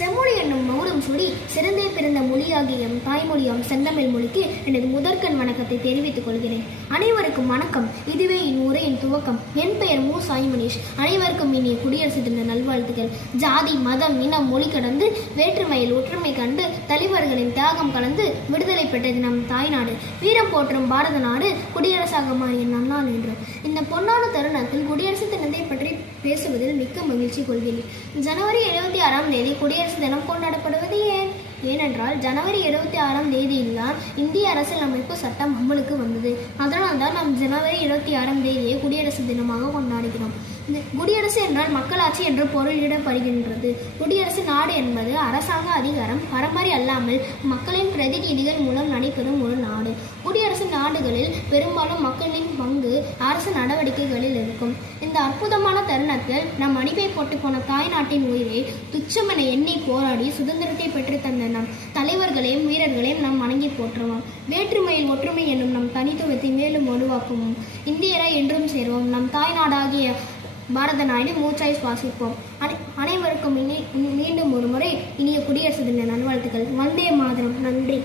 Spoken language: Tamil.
செம்மொழி என்னும் மகுடம் சுடி சிறந்தே பிறந்த மொழியாகிய தாய்மொழியாம் செந்தமிழ் மொழிக்கு எனது முதற்கண் வணக்கத்தை தெரிவித்துக் கொள்கிறேன். அனைவருக்கும் வணக்கம். இதுவே என் உரையின் துவக்கம். என் பெயர் மு. சாய் மணீஷ். அனைவருக்கும் இனிய குடியரசு தின நல்வாழ்த்துக்கள். ஜாதி, மதம், இனம், மொழி கடந்து வேற்றுமையில் ஒற்றுமை கண்டு தலைவர்களின் தியாகம் கலந்து விடுதலை பெற்றது நம் தாய்நாடு. வீரம் போற்றும் பாரத நாடு குடியரசாக மாறிய நன்னாள் என்று இந்த பொன்னான தருணத்தில் குடியரசு தினத்தை பற்றி பேசுவதில் மிக்க மகிழ்ச்சி கொள்கிறேன். ஜனவரி 26ஆம் தேதி குடியரசு தினம் கொண்டாடப்படுவது ஏனென்றால் ஜனவரி 26ஆம் தேதியில்தான் இந்திய அரசியலமைப்பு சட்டம் அமலுக்கு வந்தது. அதனால்தான் நாம் ஜனவரி 26ஆம் தேதியை குடியரசு தினமாக கொண்டாடுகிறோம். குடியரசு என்றால் மக்களாட்சி என்று பொருளிடப்படுகின்றது. குடியரசு நாடு என்பது அரசாங்க அதிகாரம் பரம்பரை அல்லாமல் மக்களின் பிரதிநிதிகள் மூலம் நடைபெறும் ஒரு நாடு. குடியரசு நாடுகளில் பெரும்பாலும் மக்களின் பங்கு அரசு நடவடிக்கைகளில் இருக்கும். இந்த அற்புதமான தருணத்தில் நம் அணிவை போட்டு போன தாய் நாட்டின் உயிரை துச்சமென எண்ணி போராடி சுதந்திரத்தை பெற்று தந்த நம் தலைவர்களையும் வீரர்களையும் நாம் வணங்கி போற்றுவோம். வேற்றுமையில் ஒற்றுமை என்னும் நம் தனித்துவத்தை மேலும் வலுவாக்குவோம். இந்தியராய் என்றும் சேர்வோம். நம் தாய் நாடாகிய பாரத நாடு மூச்சாய் சுவாசிப்போம். அனைவருக்கும் மீண்டும் ஒரு முறை இனிய குடியரசு தின நல்வாழ்த்துக்கள். வந்தே மாதரம். நன்றி.